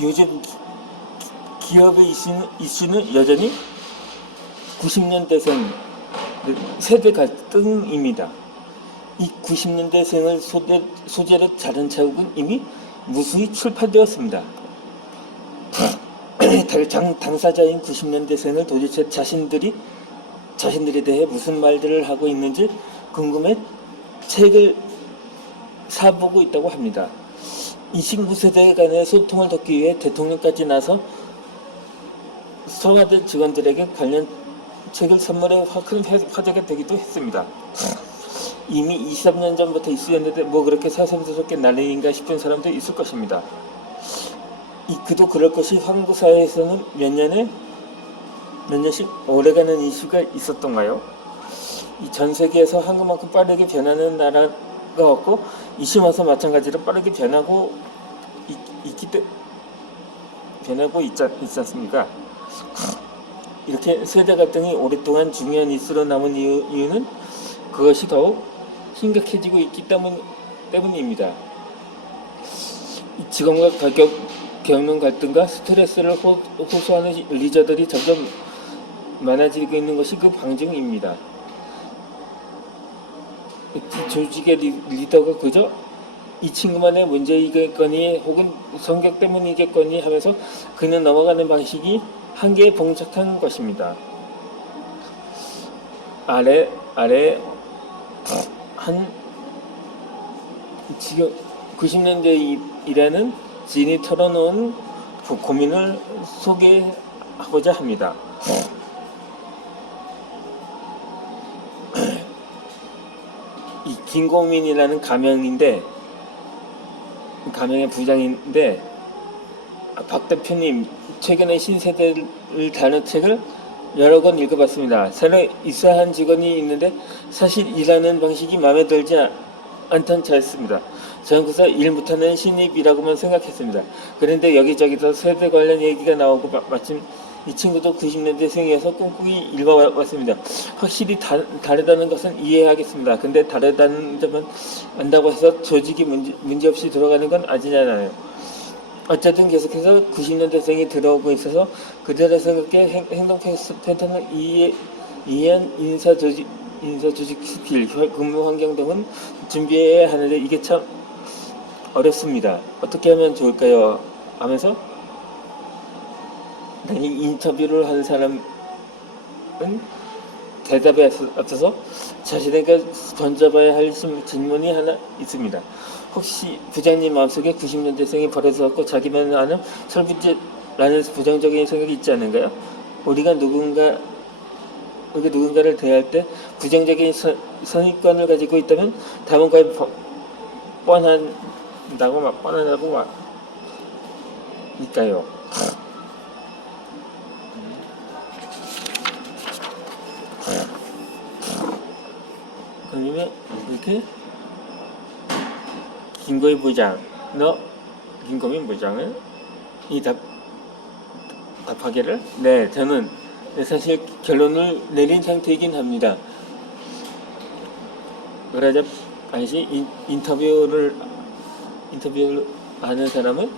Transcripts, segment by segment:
요즘 기업의 이슈는 여전히 90년대생 세대 갈등입니다. 이 90년대생을 소재로 다른 자국은 이미 무수히 출판되었습니다. 당사자인 90년대생을 도대체 자신들에 대해 무슨 말들을 하고 있는지 궁금해 책을 사보고 있다고 합니다. 이 신구 세대 간의 소통을 돕기 위해 대통령까지 나서 청와대 직원들에게 관련 책을 선물해 큰 화제가 되기도 했습니다. 이미 23년 전부터 이슈였는데 뭐 그렇게 새삼스럽게 난리인가 싶은 사람도 있을 것입니다. 그도 그럴 것이 한국 사회에서는 몇 년씩 오래가는 이슈가 있었던가요? 전 세계에서 한국만큼 빠르게 변하는 나라가 없고 이슈마저 마찬가지로 빠르게 변하고 있지 않습니까? 이렇게 세대 갈등이 오랫동안 중요한 이슈로 남은 이유는 그것이 더욱 심각해지고 있기 때문입니다. 직원과 겪는 갈등과 스트레스를 호소하는 리더들이 점점 많아지고 있는 것이 그 방증입니다. 조직의 리더가 그저 이 친구만의 문제이겠거니 혹은 성격 때문이겠거니 하면서 그냥 넘어가는 방식이 한계에 봉착한 것입니다. 아래 한 지금 90년대이라는 지인이 털어놓은 고민을 소개하고자 합니다. 이 김고민이라는 가명의 부장인데 박 대표님 최근에 신세대를 다룬 책을 여러 권 읽어봤습니다. 새로 입사한 직원이 있는데 사실 일하는 방식이 마음에 들지 않던 차였습니다. 저는 그래서 일 못하는 신입이라고만 생각했습니다. 그런데 여기저기서 세대 관련 얘기가 나오고 마침 이 친구도 90년대생이어서 꼼꼼히 읽어왔습니다. 확실히 다르다는 것은 이해하겠습니다. 근데 다르다는 점은 안다고 해서 조직이 문제없이 돌아가는 건 아니잖아요. 어쨌든 계속해서 90년대생이 들어오고 있어서 그들의 생각에 행동 패턴을 이해한 인사 조직 스킬, 근무 환경 등은 준비해야 하는데 이게 참 어렵습니다. 어떻게 하면 좋을까요? 하면서 이 인터뷰를 하는 사람은 대답에 앞서서 자신에게 던져봐야 할 질문이 하나 있습니다. 혹시 부장님 마음속에 90년대생이 버려졌고 자기만 아는 철부지라는 부정적인 생각이 있지 않은가요? 우리가 누군가를 대할 때 부정적인 선입관을 가지고 있다면 답은 거의 뻔하다고 일까요? 그러면 이렇게 김고민 부장은 이 답하기를 저는 사실 결론을 내린 상태이긴 합니다. 그러자 당시 인터뷰를 하는 사람은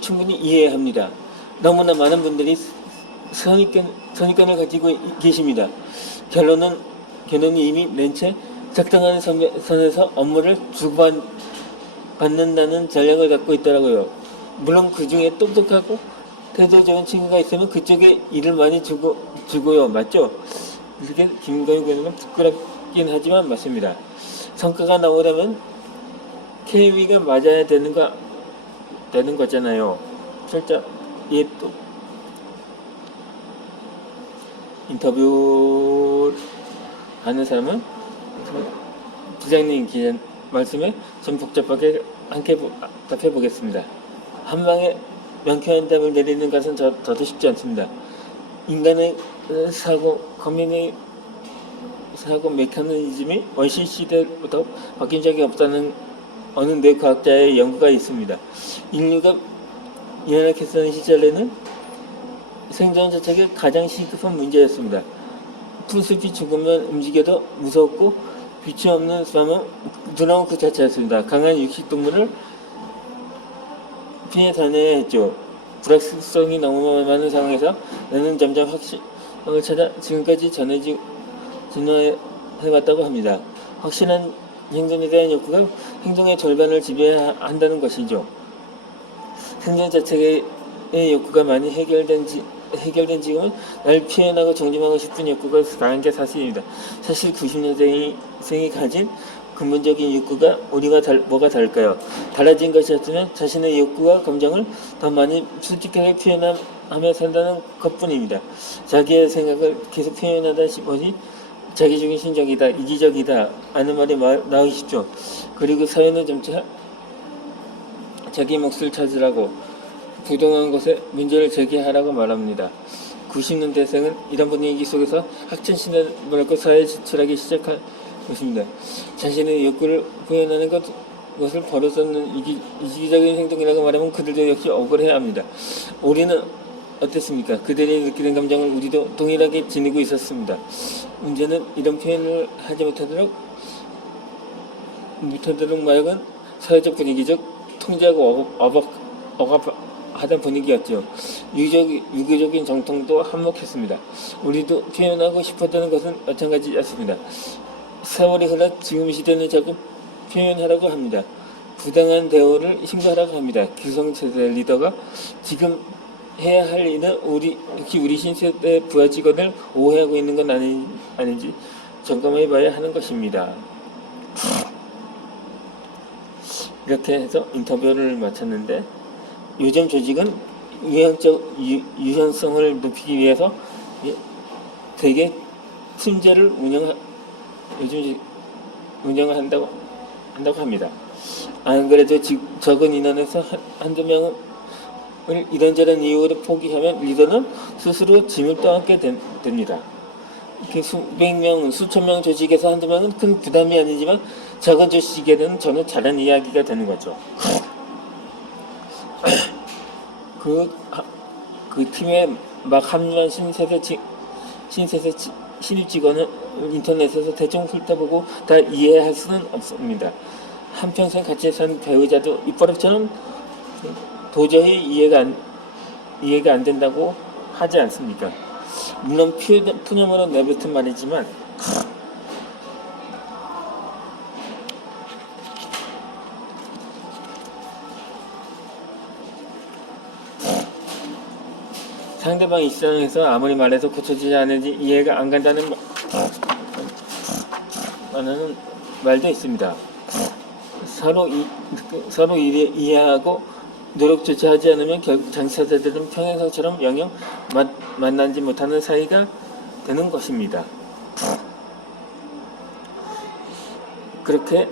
충분히 이해합니다. 너무나 많은 분들이 선입견을 가지고 계십니다. 결론은 이미 낸 채 적당한 선에서 업무를 주고받는다는 전략을 갖고 있더라고요. 물론 그 중에 똑똑하고 태도 좋은 친구가 있으면 그쪽에 일을 많이 주고요. 맞죠? 이렇게 김건희 의원은 부끄럽긴 하지만 맞습니다. 성과가 나오려면 KW가 맞아야 되는 거잖아요. 살짝 또 인터뷰 하는 사람은 부장님 기자 말씀에 좀 복잡하게 함께 답해 보겠습니다. 한 방에 명쾌한 답을 내리는 것은 저도 쉽지 않습니다. 인간의 사고 메커니즘이 원시 시대부터 바뀐 적이 없다는 어느 뇌과학자의 연구가 있습니다. 인류가 연약했던 시절에는 생존 자체가 가장 시급한 문제였습니다. 풀숲이 죽으면 움직여도 무섭고 빛이 없는 밤은 두려운 그 자체였습니다. 강한 육식동물을 피해 다녀야 했죠. 불확실성이 너무 많은 상황에서 나는 점점 확신을 찾아 지금까지 진화해왔다고 합니다. 확실한 행동에 대한 욕구가 행동의 절반을 지배한다는 것이죠. 생존 자체의 욕구가 많이 해결된 지금은 날 표현하고 정림하고 싶은 욕구가 강한 게 사실입니다. 사실 90년생이 가진 근본적인 욕구가 우리와 뭐가 다를까요? 달라진 것이었으면 자신의 욕구와 감정을 더 많이 솔직하게 표현하며 산다는 것뿐입니다. 자기의 생각을 계속 표현하다 보니 자기중심적이다, 이기적이다 하는 말이 나오기 쉽죠. 그리고 사회는 점차 자기 몫을 찾으라고 부동한 것에 문제를 제기하라고 말합니다. 90년대생은 이런 분위기 속에서 학창시절을 보냈고 사회에 진출하기 시작한 것입니다. 자신의 욕구를 표현하는 것을 버릇없는 이기적인 행동이라고 말하면 그들도 역시 억울해야 합니다. 우리는 어땠습니까? 그들이 느끼는 감정을 우리도 동일하게 지니고 있었습니다. 문제는 이런 표현을 하지 못하도록 마약은 사회적 분위기적 통제하고 억압하던 분위기였죠. 유교적인 정통도 한몫했습니다. 우리도 표현하고 싶었다는 것은 마찬가지였습니다. 세월이 흘러 지금 시대는 자꾸 표현하라고 합니다. 부당한 대우를 신고하라고 합니다. 기성세대 리더가 지금 해야 할 일은 역시 우리 신세대 부하 직원을 오해하고 있는 건 아닌지 점검해 봐야 하는 것입니다. 이렇게 해서 인터뷰를 마쳤는데, 요즘 조직은 유연성을 높이기 위해서 되게 팀제를 운영을 한다고 합니다. 안 그래도 적은 인원에서 한두 명을 이런저런 이유로 포기하면 리더는 스스로 짐을 떠안게 됩니다. 수백 명, 수천 명 조직에서 한두 명은 큰 부담이 아니지만 작은 조직에는 저는 잘한 이야기가 되는 거죠. 그 팀에 막 합류한 신세대 신입 직원은 인터넷에서 대충 훑어보고 다 이해할 수는 없습니다. 한평생 같이 산 배우자도 입버릇처럼 도저히 이해가 안 된다고 하지 않습니까? 물론 푸념으로 내뱉은 말이지만 상대방 입장에서 아무리 말해도 고쳐지지 않는지 이해가 안 간다는 말도 있습니다. 서로 이해하고 노력조차 하지 않으면 결국 당사자들은 평행선처럼 영영 만나지 못하는 사이가 되는 것입니다. 그렇게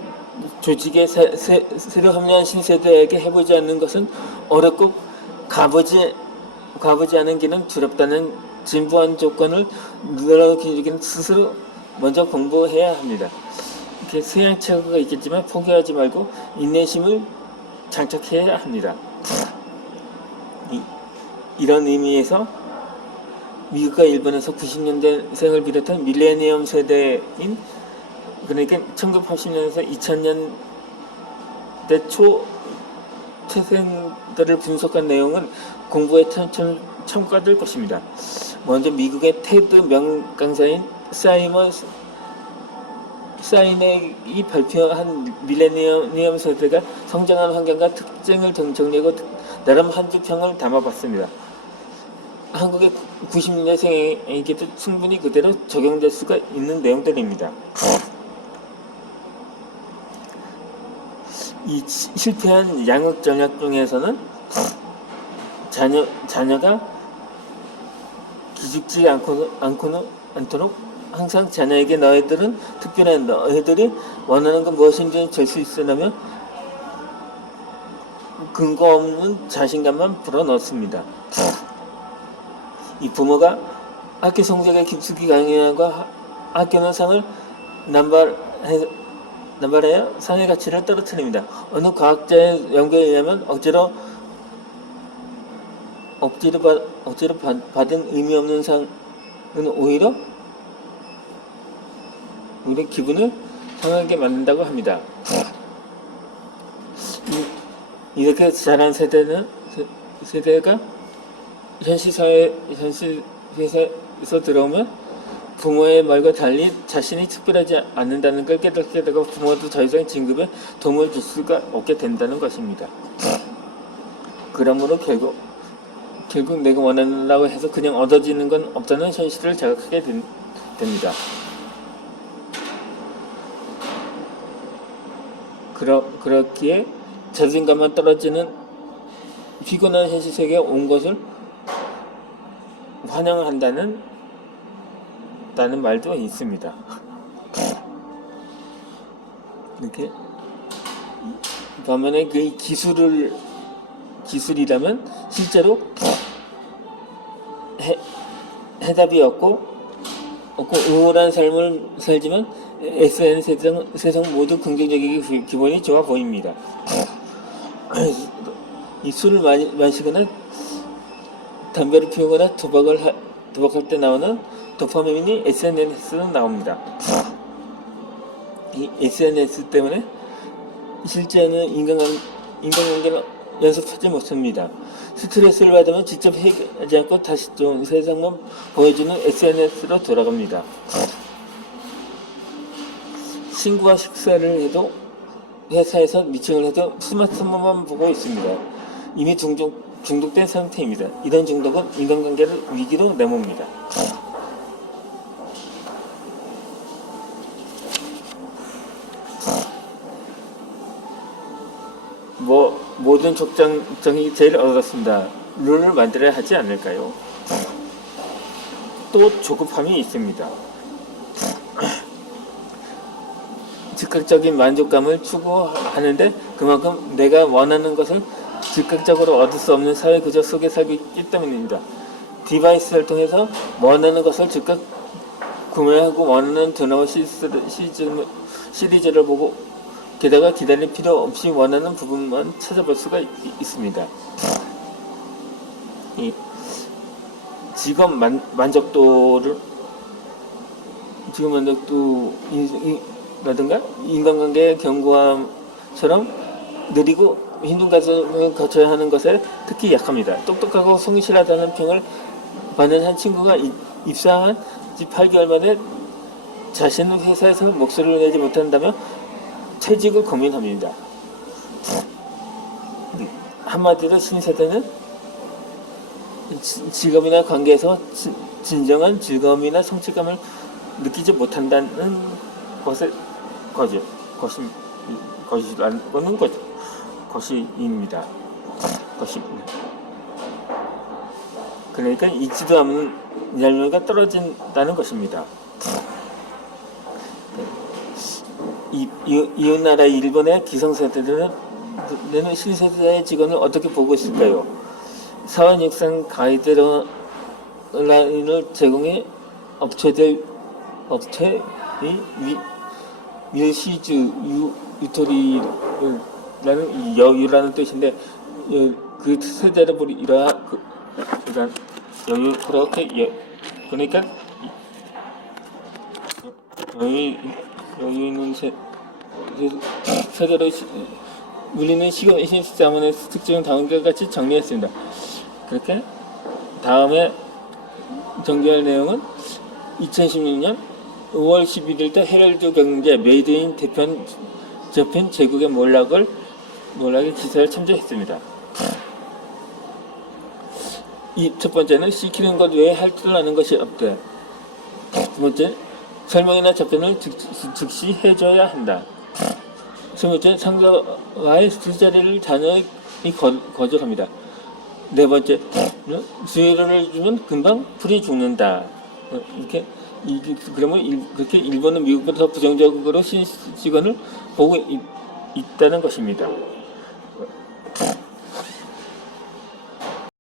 조직에 새로 합류한 신세대에게 해보지 않는 것은 어렵고 가보지 않은 길은 두렵다는 진부한 조건을 늘어놓기는 스스로 먼저 공부해야 합니다. 이렇게 수양착오가 있겠지만 포기하지 말고 인내심을 장착해야 합니다. 이런 의미에서 미국과 일본에서 90년대생을 비롯한 밀레니엄 세대인, 그러니까 1980년에서 2000년대 초 태생들을 분석한 내용은 공부에 첨가될 것입니다. 먼저 미국의 테드 명강사인 사이넥이 발표한 밀레니엄 세대가 성장한 환경과 특징을 정리하고 나름 한두 평을 담아봤습니다. 한국의 90년대생에게도 충분히 그대로 적용될 수가 있는 내용들입니다. 이 실패한 양육 전략 중에서는 자녀가 기죽지 않도록 항상 자녀에게 너희들은 특별한, 너희들이 원하는 건 무엇인지 줄 수 있으려며 근거 없는 자신감만 불어넣습니다. 이 부모가 학교 성적에 깊숙이 강요하고 학교는 상을 남발하여 상의 가치를 떨어뜨립니다. 어느 과학자의 연구에 의하면 억지로 받은 의미 없는 상은 오히려 기분을 상하게 만든다고 합니다. 이렇게 자란 세대가 현실 회사에서 들어오면 부모의 말과 달리 자신이 특별하지 않는다는 걸 깨닫게 되고 부모도 더 이상 진급에 도움을 줄 수가 없게 된다는 것입니다. 그러므로 결국 내가 원한다고 해서 그냥 얻어지는 건 없다는 현실을 자각하게 됩니다. 그렇기에 자존감만 떨어지는 피곤한 현실 세계에 온 것을 환영한다는 말도 있습니다. 이렇게 반면에 그 기술이라면 실제로 해답이 없고 우울한 삶을 살지만 SNS 세상 모두 긍정적이기 기분이 좋아 보입니다. 이 술을 많이 마시거나 담배를 피우거나 도박할 때 나오는 도파민이 SNS로 나옵니다. 이 SNS 때문에 실제는 인간관계를 연습하지 못합니다. 스트레스를 받으면 직접 해결하지 않고 다시 좀 세상만 보여주는 SNS로 돌아갑니다. 친구와 식사를 해도 회사에서 미팅을 해도 스마트폰만 보고 있습니다. 이미 중독된 상태입니다. 이런 중독은 인간관계를 위기로 내몬니다. 모든 족장이 제일 어렵습니다. 룰을 만들어야 하지 않을까요? 또 조급함이 있습니다. 즉각적인 만족감을 추구하는데 그만큼 내가 원하는 것을 즉각적으로 얻을 수 없는 사회 구조 속에 살고 있기 때문입니다. 디바이스를 통해서 원하는 것을 즉각 구매하고 원하는 드라마 시리즈를 보고 게다가 기다릴 필요 없이 원하는 부분만 찾아볼 수가 있습니다. 이 직업 만족도라든가 인간관계의 견고함처럼 느리고 힘든 과정을 거쳐야 하는 것에 특히 약합니다. 똑똑하고 성실하다는 평을 받는 한 친구가 입사한 지 8개월 만에 자신은 회사에서 목소리를 내지 못한다며 퇴직을 고민합니다. 한마디로 신세대는 직업이나 관계에서 진정한 즐거움이나 성취감을 느끼지 못한다는 것입니다. 그러니까 잊지도 않는 열매가 떨어진다는 것입니다. 이웃나라 일본의 기성세대들은 신세대의 직원을 어떻게 보고 있을까요? 사원육상 가이드라인을 제공해 업체의 밀시주 유토리라는 여유라는 뜻인데 그 세대를 이러한 여유 그러니까 여유 있는 세대로 우리는 시간 24문의 특징은 다음과 같이 정리했습니다. 그렇게 다음에 정리할 내용은 2016년 5월 11일 때 헤럴드 경제 메이드인 대편 접힌 제국의 몰락의 기사를 참조했습니다. 이 첫 번째는 시키는 것 외에 할 줄 아는 것이 없다. 두 번째, 설명이나 접근을 즉시 해줘야 한다. 세 번째, 상대와의 두 자리를 단호히 거절합니다. 네 번째, 기회를 주면 금방 풀이 죽는다. 그러면 그렇게 일본은 미국보다 더 부정적으로 신직원을 보고 있다는 것입니다.